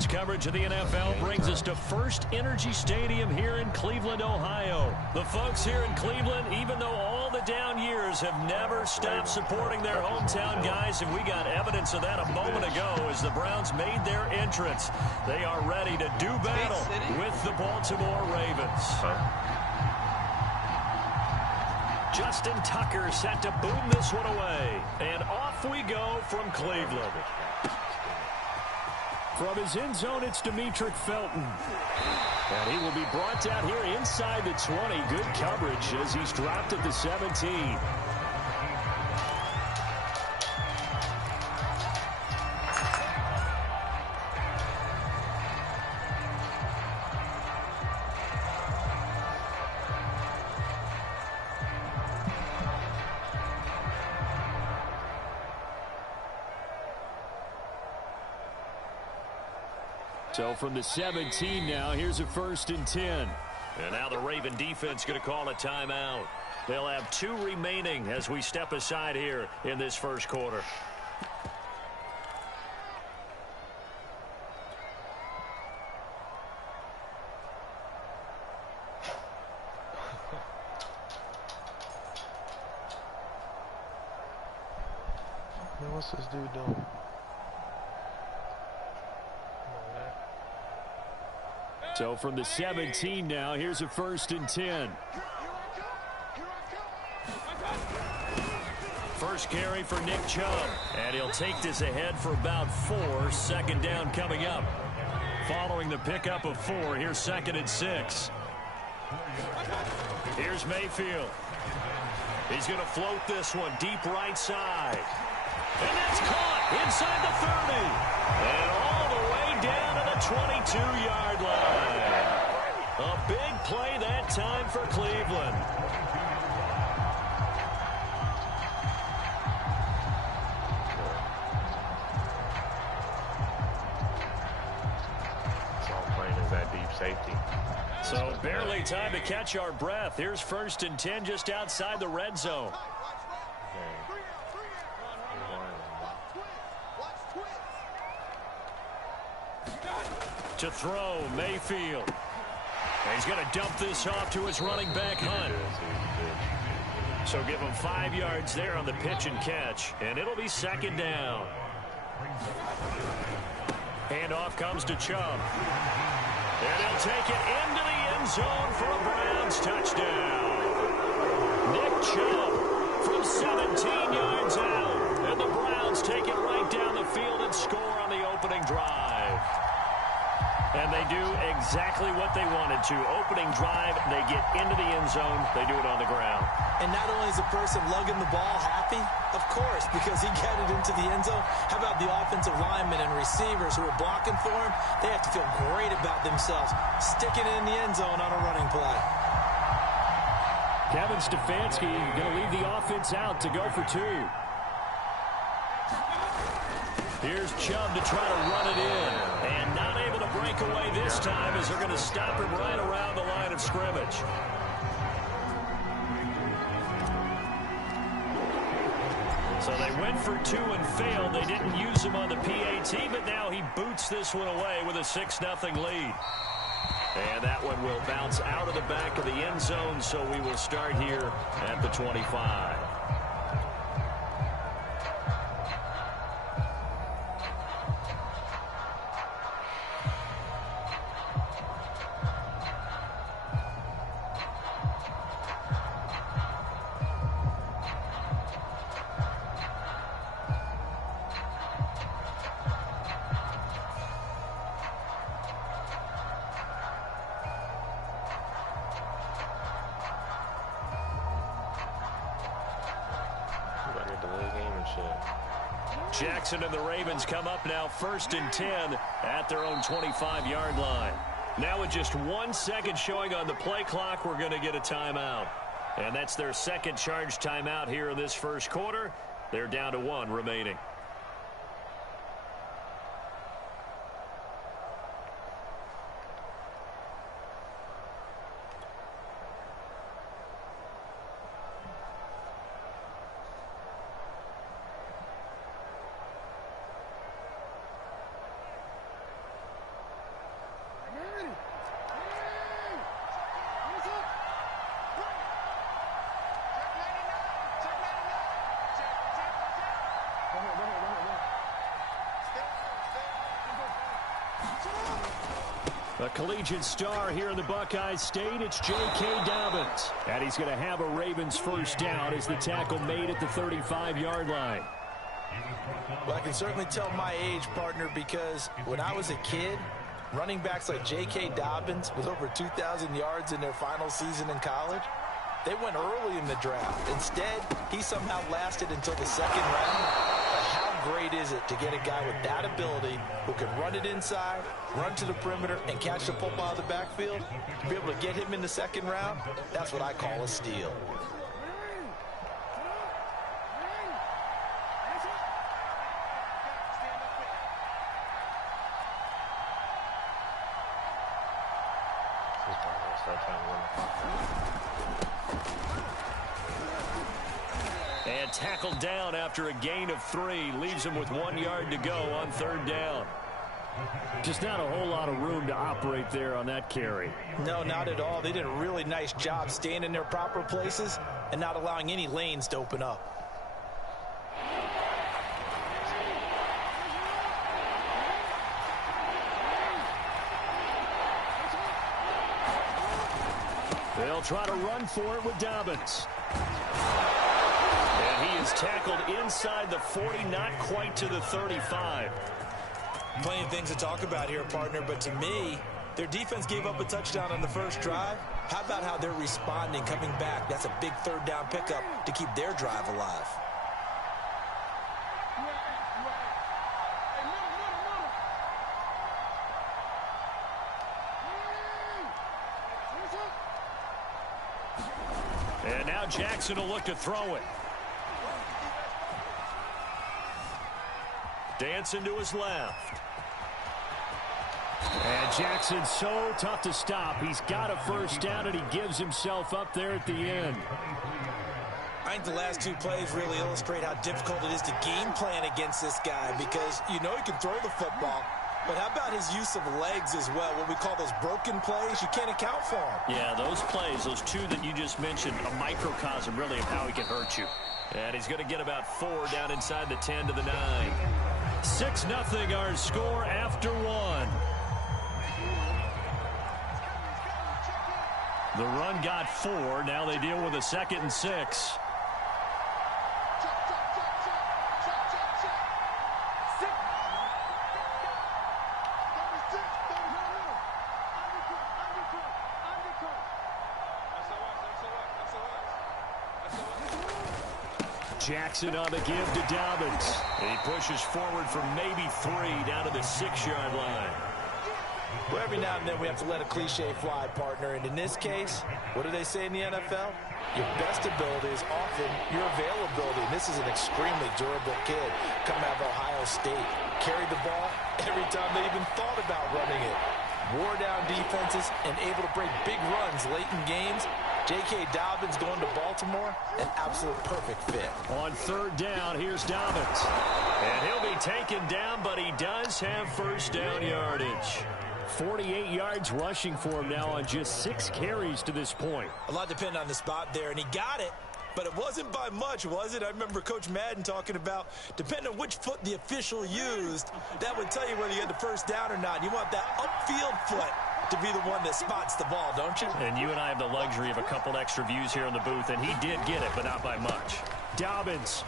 Sports coverage of the NFL brings us to First Energy Stadium here in Cleveland, Ohio. The folks here in Cleveland, even though all the down years, have never stopped supporting their hometown guys, and we got evidence of that a moment ago as the Browns made their entrance. They are ready to do battle with the Baltimore Ravens. Justin Tucker set to boom this one away. And off we go from Cleveland. From his end zone, it's Demetric Felton. And he will be brought down here inside the 20. Good coverage as he's dropped at the 17. So from the 17 now, here's a 1st and 10. And now the Raven defense going to call a timeout. They'll have 2 remaining as we step aside here in this first quarter. Man, what's this dude doing? So from the 17 now, here's a 1st and 10. First carry for Nick Chubb. And he'll take this ahead for about 4. 2nd down coming up. Following the pickup of 4, here's 2nd and 6. Here's Mayfield. He's going to float this one deep right side. And that's caught inside the 30. And all the way down to the 22-yard line. A big play that time for Cleveland. It's all playing is that deep safety. So barely time to catch our breath. Here's 1st and 10 just outside the red zone. To throw, Mayfield. And he's going to dump this off to his running back, Hunt. So give him 5 yards there on the pitch and catch, and it'll be 2nd down. Handoff comes to Chubb. And he'll take it into the end zone for a Browns touchdown. Nick Chubb from 17 yards out. And the Browns take it right down the field and score on the opening drive. And they do exactly what they wanted to. Opening drive, they get into the end zone. They do it on the ground. And not only is the person lugging the ball happy, of course, because he got it into the end zone. How about the offensive linemen and receivers who are blocking for him? They have to feel great about themselves, sticking it in the end zone on a running play. Kevin Stefanski going to leave the offense out to go for 2. Here's Chubb to try to run it in. And not able to break away this time as they're going to stop him right around the line of scrimmage. So they went for 2 and failed. They didn't use him on the PAT, but now he boots this one away with a 6-0 lead. And that one will bounce out of the back of the end zone, so we will start here at the 25. Jackson and the Ravens come up now 1st and 10 at their own 25-yard line. Now with just 1 second showing on the play clock, we're going to get a timeout. And that's their second charge timeout here in this first quarter. They're down to 1 remaining. A collegiate star here in the Buckeye State, it's J.K. Dobbins. And he's going to have a Ravens first down as the tackle made at the 35-yard line. Well, I can certainly tell my age, partner, because when I was a kid, running backs like J.K. Dobbins with over 2,000 yards in their final season in college, they went early in the draft. Instead, he somehow lasted until the second round. But how great is it to get a guy with that ability who can run it inside, run to the perimeter, and catch the football out of the backfield? To be able to get him in the second round, that's what I call a steal. And tackled down after a gain of 3. Leaves him with 1 yard to go on third down. Just not a whole lot of room to operate there on that carry. No, not at all. They did a really nice job staying in their proper places and not allowing any lanes to open up. They'll try to run for it with Dobbins. And he is tackled inside the 40, not quite to the 35. Plenty of things to talk about here, partner, but to me, their defense gave up a touchdown on the first drive. How about how they're responding, coming back? That's a big third down pickup to keep their drive alive. And now Jackson will look to throw it. Dancing to his left. And Jackson's so tough to stop. He's got a first down, and he gives himself up there at the end. I think the last two plays really illustrate how difficult it is to game plan against this guy, because you know he can throw the football, but how about his use of legs as well? What we call those broken plays, you can't account for them. Yeah, those plays, those two that you just mentioned, a microcosm really of how he can hurt you. And he's going to get about 4 down inside the 10 to the 9. 6-0 our score after 1. The run got 4. Now they deal with a 2nd and 6. Jackson on the give to Dobbins. He pushes forward for maybe 3 down to the 6-yard line. Well, every now and then we have to let a cliche fly, partner. And in this case, what do they say in the NFL? Your best ability is often your availability. And this is an extremely durable kid coming out of Ohio State. Carried the ball every time they even thought about running it. Wore down defenses and able to break big runs late in games. J.K. Dobbins going to Baltimore, an absolute perfect fit. On third down, here's Dobbins. And he'll be taken down, but he does have first down yardage. 48 yards rushing for him now on just 6 carries to this point. A lot depended on the spot there, and he got it. But it wasn't by much, was it? I remember Coach Madden talking about, depending on which foot the official used, that would tell you whether you had the first down or not. You want that upfield foot to be the one that spots the ball, don't you? And you and I have the luxury of a couple extra views here in the booth, and he did get it, but not by much. Dobbins,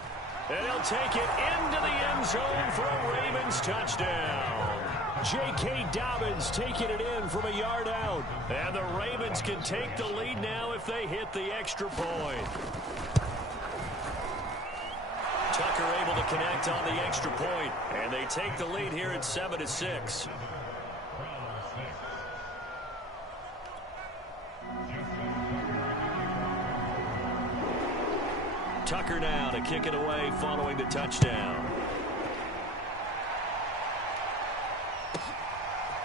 and he'll take it into the end zone for a Ravens touchdown. J.K. Dobbins taking it in from a yard out. And the Ravens can take the lead now if they hit the extra point. Tucker able to connect on the extra point, and they take the lead here at 7-6. Tucker now to kick it away following the touchdown.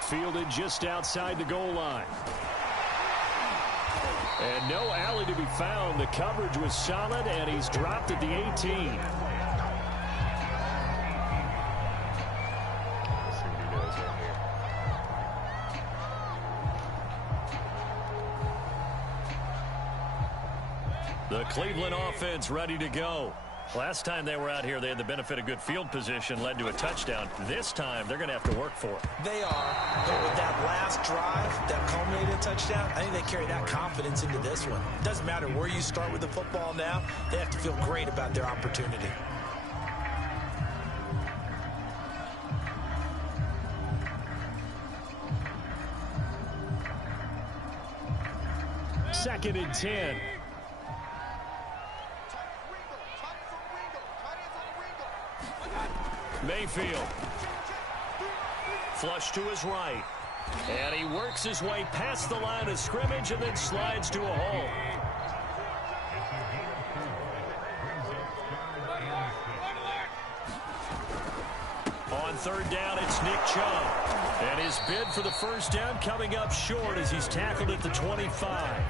Fielded just outside the goal line. And no alley to be found. The coverage was solid, and he's dropped at the 18. The Cleveland offense ready to go. Last time they were out here, they had the benefit of good field position, led to a touchdown. This time, they're going to have to work for it. They are, but with that last drive that culminated in a touchdown, I think they carry that confidence into this one. It doesn't matter where you start with the football now. They have to feel great about their opportunity. Second and 10. Mayfield. Flush to his right. And he works his way past the line of scrimmage and then slides to a hole. On third down, it's Nick Chubb. And his bid for the first down coming up short as he's tackled at the 25.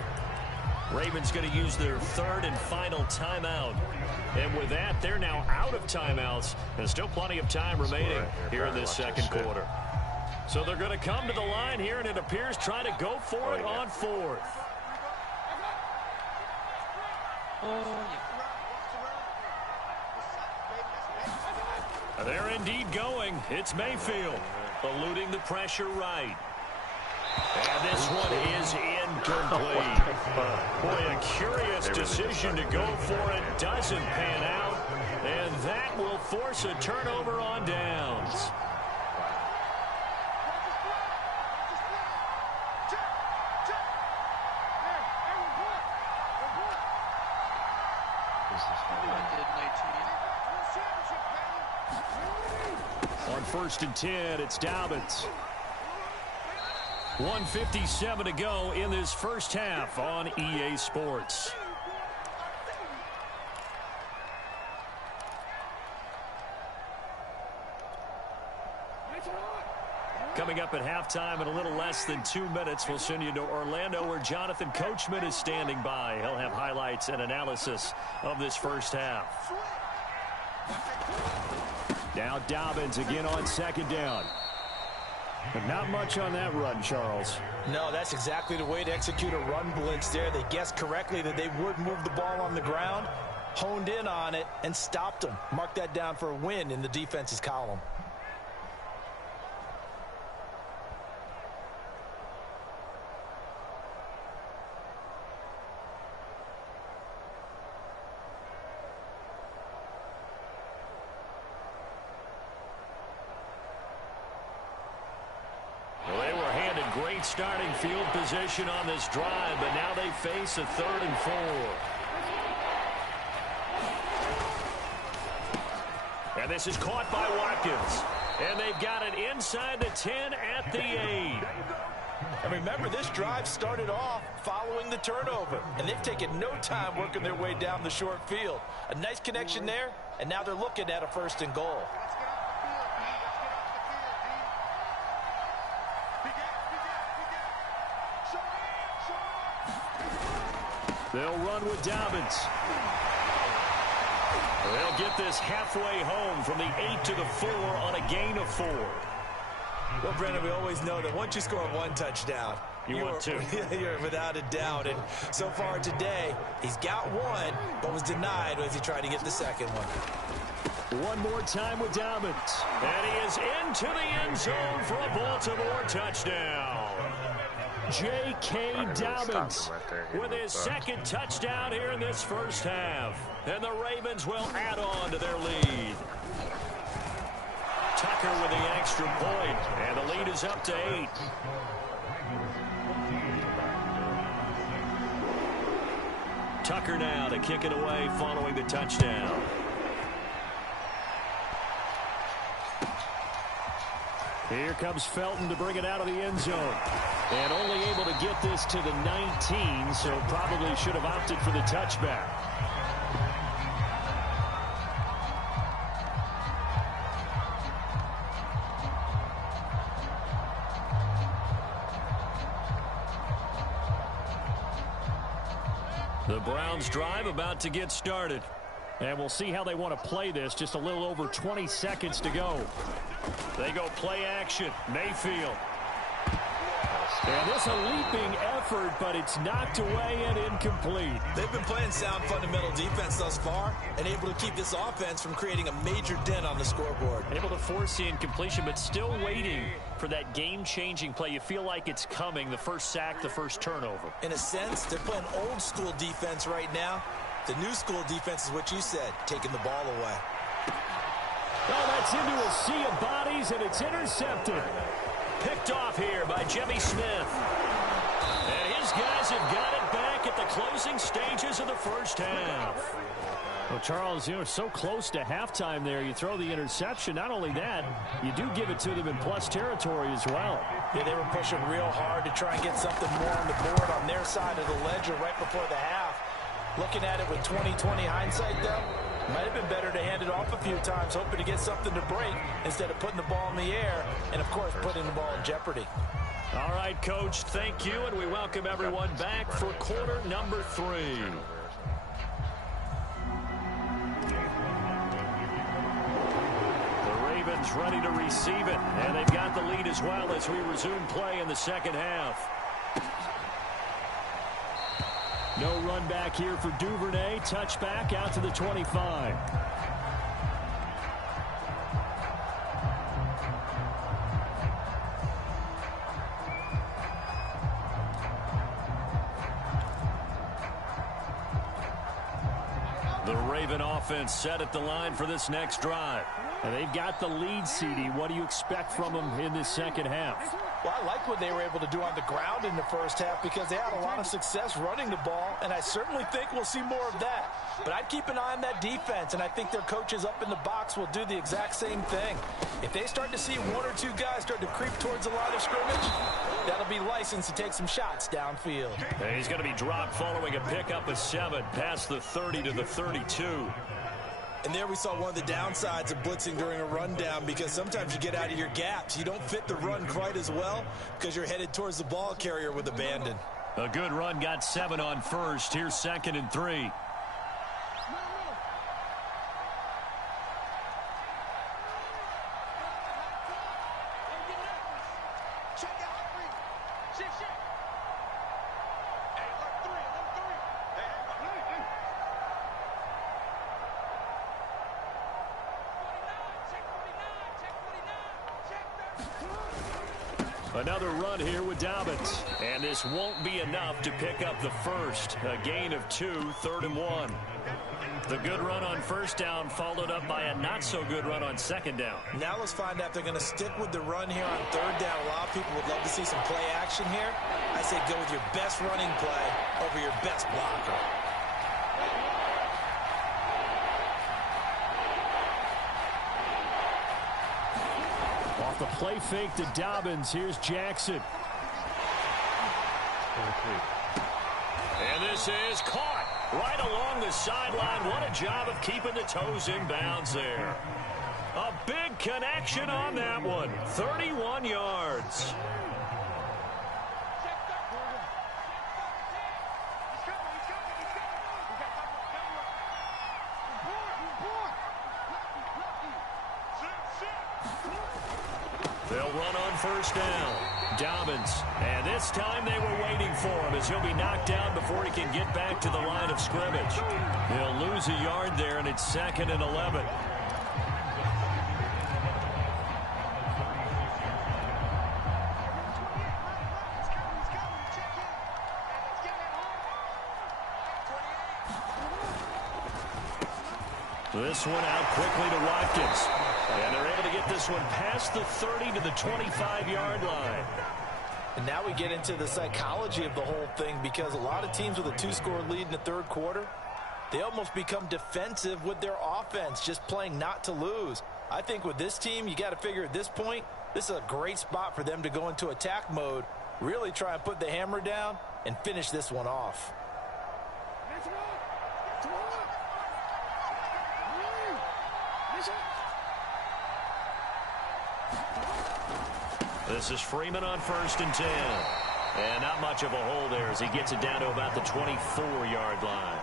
Ravens going to use their third and final timeout. And with that, they're now out of timeouts. There's still plenty of time remaining here in this second quarter. So they're going to come to the line here, and it appears trying to go for it on fourth. They're indeed going. It's Mayfield, eluding the pressure right. And this one is incomplete. Boy, a curious decision to go for it. Doesn't pan out. And that will force a turnover on downs. On first and 10, it's Dobbins. 1:57 to go in this first half on EA Sports. Coming up at halftime in a little less than 2 minutes, we'll send you to Orlando where Jonathan Coachman is standing by. He'll have highlights and analysis of this first half. Now Dobbins again on second down. But not much on that run, Charles. No, that's exactly the way to execute a run blitz there. They guessed correctly that they would move the ball on the ground, honed in on it, and stopped them. Mark that down for a win in the defense's column. Great starting field position on this drive, but now they face a 3rd and 4. And this is caught by Watkins. And they've got it inside the 10 at the 8. And remember, this drive started off following the turnover. And they've taken no time working their way down the short field. A nice connection there, and now they're looking at a 1st and goal. They'll run with Dobbins. They'll get this halfway home from the 8 to the 4 on a gain of 4. Well, Brendan, we always know that once you score one touchdown, you want two. You're without a doubt. And so far today, he's got one, but was denied as he tried to get the second one. One more time with Dobbins. And he is into the end zone for a Baltimore touchdown. J.K. Dobbins with his second touchdown here in this first half. And the Ravens will add on to their lead. Tucker with the extra point, and the lead is up to 8. Tucker now to kick it away following the touchdown. Here comes Felton to bring it out of the end zone. And only able to get this to the 19, so probably should have opted for the touchback. The Browns drive about to get started. And we'll see how they want to play this. Just a little over 20 seconds to go. They go play action. Mayfield. And this a leaping effort, but it's knocked away and incomplete. They've been playing sound fundamental defense thus far and able to keep this offense from creating a major dent on the scoreboard. Able to force the incompletion, but still waiting for that game-changing play. You feel like it's coming, the first sack, the first turnover. In a sense, they're playing old-school defense right now. The new-school defense is what you said, taking the ball away. Oh, that's into a sea of bodies, and it's intercepted. Picked off here by Jimmy Smith. And his guys have got it back at the closing stages of the first half. Well, Charles, so close to halftime there. You throw the interception. Not only that, you do give it to them in plus territory as well. Yeah, they were pushing real hard to try and get something more on the board on their side of the ledger right before the half. Looking at it with 20/20 hindsight, though, might have been better to hand it off a few times, hoping to get something to break instead of putting the ball in the air and, of course, putting the ball in jeopardy. All right, Coach, thank you, and we welcome everyone back for quarter number 3. The Ravens ready to receive it, and they've got the lead as well as we resume play in the second half. No run back here for Duvernay. Touchback out to the 25. The Raven offense set at the line for this next drive. And they've got the lead, CD. What do you expect from them in this second half? Well, I like what they were able to do on the ground in the first half because they had a lot of success running the ball, and I certainly think we'll see more of that. But I'd keep an eye on that defense, and I think their coaches up in the box will do the exact same thing. If they start to see one or two guys start to creep towards the line of scrimmage, that'll be licensed to take some shots downfield. And he's going to be dropped following a pickup of 7 past the 30 to the 32. And there we saw one of the downsides of blitzing during a rundown because sometimes you get out of your gaps. You don't fit the run quite as well because you're headed towards the ball carrier with abandon. A good run got 7 on first. Here's 2nd and 3. Another run here with Dobbins. And this won't be enough to pick up the first. A gain of 2, 3rd and 1. The good run on first down followed up by a not-so-good run on second down. Now let's find out if they're going to stick with the run here on 3rd down. A lot of people would love to see some play action here. I say go with your best running play over your best blocker. Off the play fake to Dobbins. Here's Jackson. And this is caught right along the sideline. What a job of keeping the toes in bounds there. A big connection on that one. 31 yards. They'll run on first down. Dobbins. And this time they were waiting for him as he'll be knocked down before he can get back to the line of scrimmage. He'll lose a yard there, and it's 2nd and 11. This one out quickly to Watkins. And they're able to get this one past the 30 to the 25-yard line. And now we get into the psychology of the whole thing because a lot of teams with a 2-score lead in the 3rd quarter, they almost become defensive with their offense, just playing not to lose. I think with this team, you got to figure at this point, this is a great spot for them to go into attack mode, really try and put the hammer down and finish this one off. This is Freeman on 1st and 10. And not much of a hole there as he gets it down to about the 24-yard line.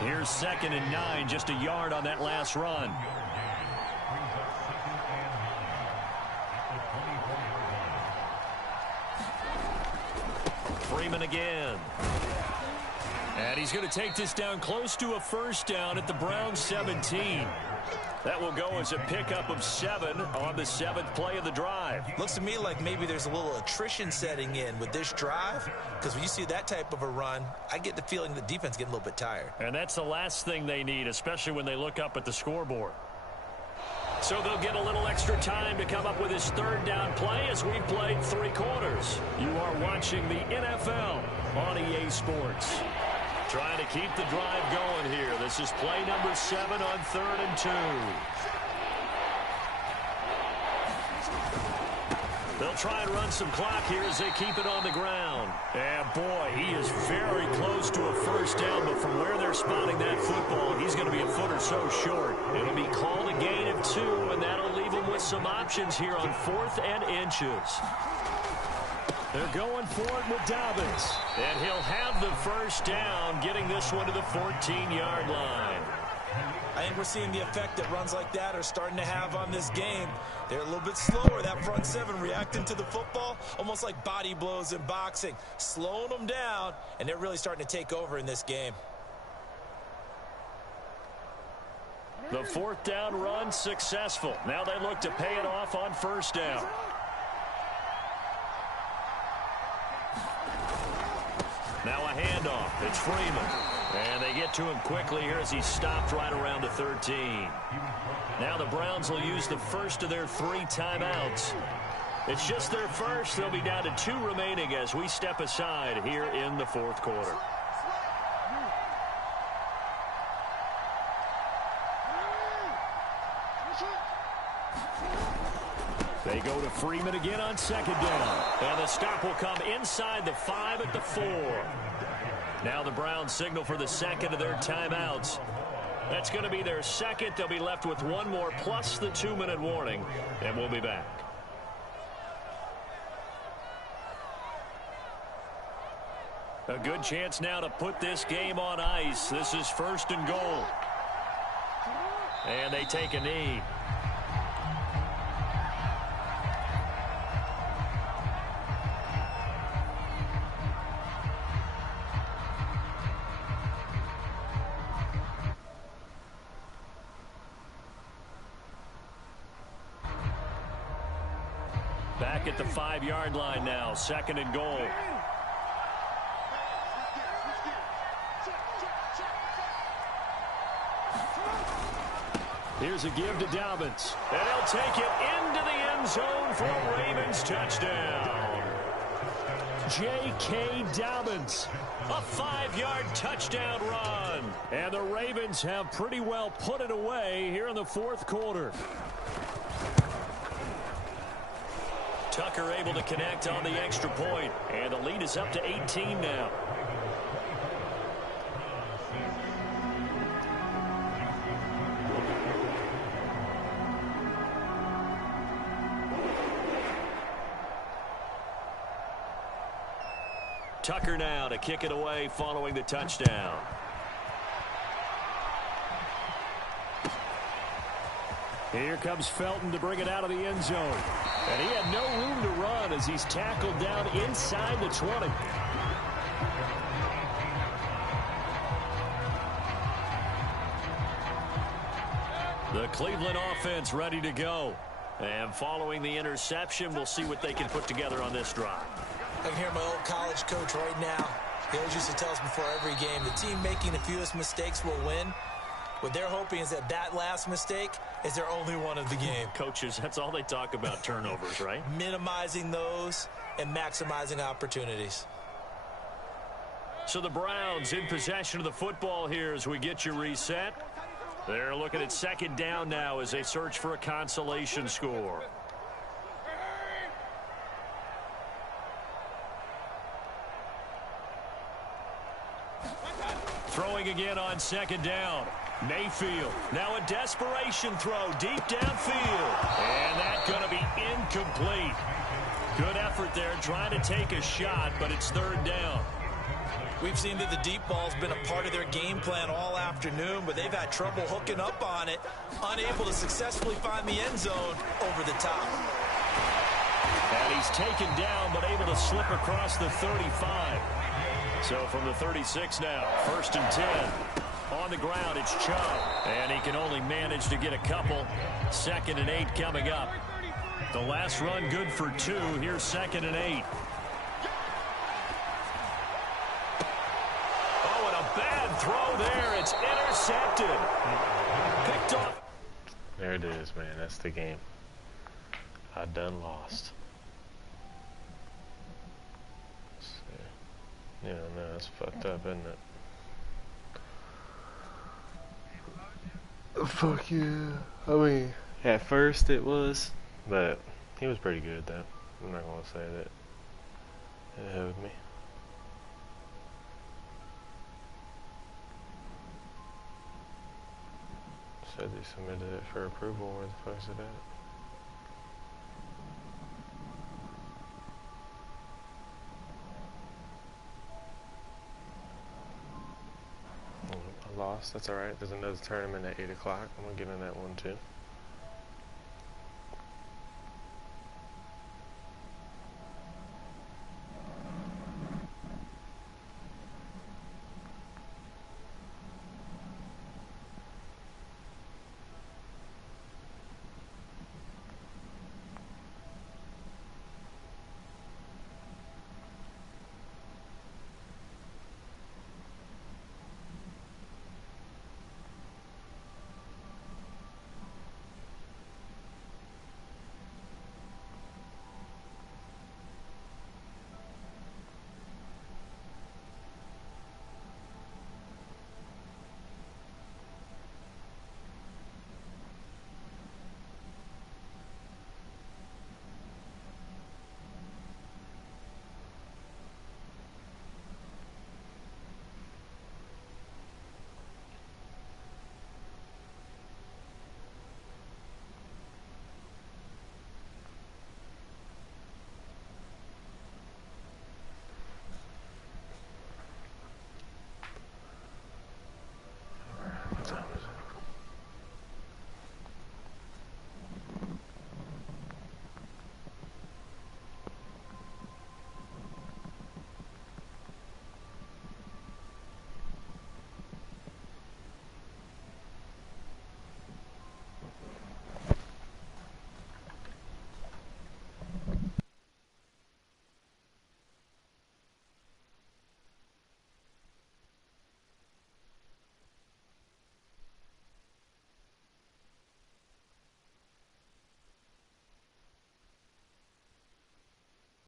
Here's 2nd and 9, just a yard on that last run. Freeman again. And he's going to take this down close to a first down at the Browns 17. That will go as a pickup of 7 on the 7th play of the drive. Looks to me like maybe there's a little attrition setting in with this drive, because when you see that type of a run, I get the feeling the defense getting a little bit tired. And that's the last thing they need, especially when they look up at the scoreboard. So they'll get a little extra time to come up with his 3rd down play as we've played 3 quarters. You are watching the NFL on EA Sports. Trying to keep the drive going here. This is play number 7 on 3rd and 2. They'll try and run some clock here as they keep it on the ground. And boy, he is very close to a first down, but from where they're spotting that football, he's going to be a foot or so short. It'll be called a gain of 2, and that'll leave him with some options here on 4th and inches. They're going for it with Dobbins. And he'll have the first down, getting this one to the 14-yard line. I think we're seeing the effect that runs like that are starting to have on this game. They're a little bit slower, that front 7 reacting to the football, almost like body blows in boxing, slowing them down, and they're really starting to take over in this game. The 4th down run successful. Now they look to pay it off on first down. Now a handoff. It's Freeman. And they get to him quickly here as he's stopped right around the 13. Now the Browns will use the first of their 3 timeouts. It's just their first. They'll be down to 2 remaining as we step aside here in the 4th quarter. They go to Freeman again on 2nd down. And the stop will come inside the 5 at the 4. Now the Browns signal for the 2nd of their timeouts. That's going to be their 2nd. They'll be left with 1 more plus the 2-minute warning. And we'll be back. A good chance now to put this game on ice. This is 1st and goal. And they take a knee. Back at the 5-yard line now, 2nd and goal. Here's a give to Dobbins. And he'll take it into the end zone for a Ravens touchdown. J.K. Dobbins, a 5-yard touchdown run. And the Ravens have pretty well put it away here in the 4th quarter. Tucker able to connect on the extra point, and the lead is up to 18 now. Tucker now to kick it away following the touchdown. Here comes Felton to bring it out of the end zone. And he had no room to run as he's tackled down inside the 20. The Cleveland offense ready to go. And following the interception, we'll see what they can put together on this drive. I can hear my old college coach right now. He always used to tell us before every game, the team making the fewest mistakes will win. What they're hoping is that that last mistake is their only one of the game. Coaches, that's all they talk about, turnovers, right? Minimizing those and maximizing opportunities. So the Browns in possession of the football here as we get you reset. They're looking at 2nd down now as they search for a consolation score. Throwing again on 2nd down. Mayfield. Now a desperation throw deep downfield. And that's going to be incomplete. Good effort there trying to take a shot, but it's 3rd down. We've seen that the deep ball's been a part of their game plan all afternoon, but they've had trouble hooking up on it, unable to successfully find the end zone over the top. And He's taken down, but able to slip across the 35. So from the 36 now, 1st and 10. On the ground, it's Chubb. And he can only manage to get a couple. 2nd and 8 coming up. The last run good for 2. Here's 2nd and 8. Oh, and a bad throw there. It's intercepted. Picked off. There it is, man. That's the game. I done lost. Yeah, no, that's fucked up, isn't it? Fuck yeah. I mean, at first it was, but he was pretty good, though. I'm not gonna say that it held me. Said they submitted it for approval. Where the fuck's it at? I lost. That's alright. There's another tournament at 8 o'clock. I'm gonna get in that one too.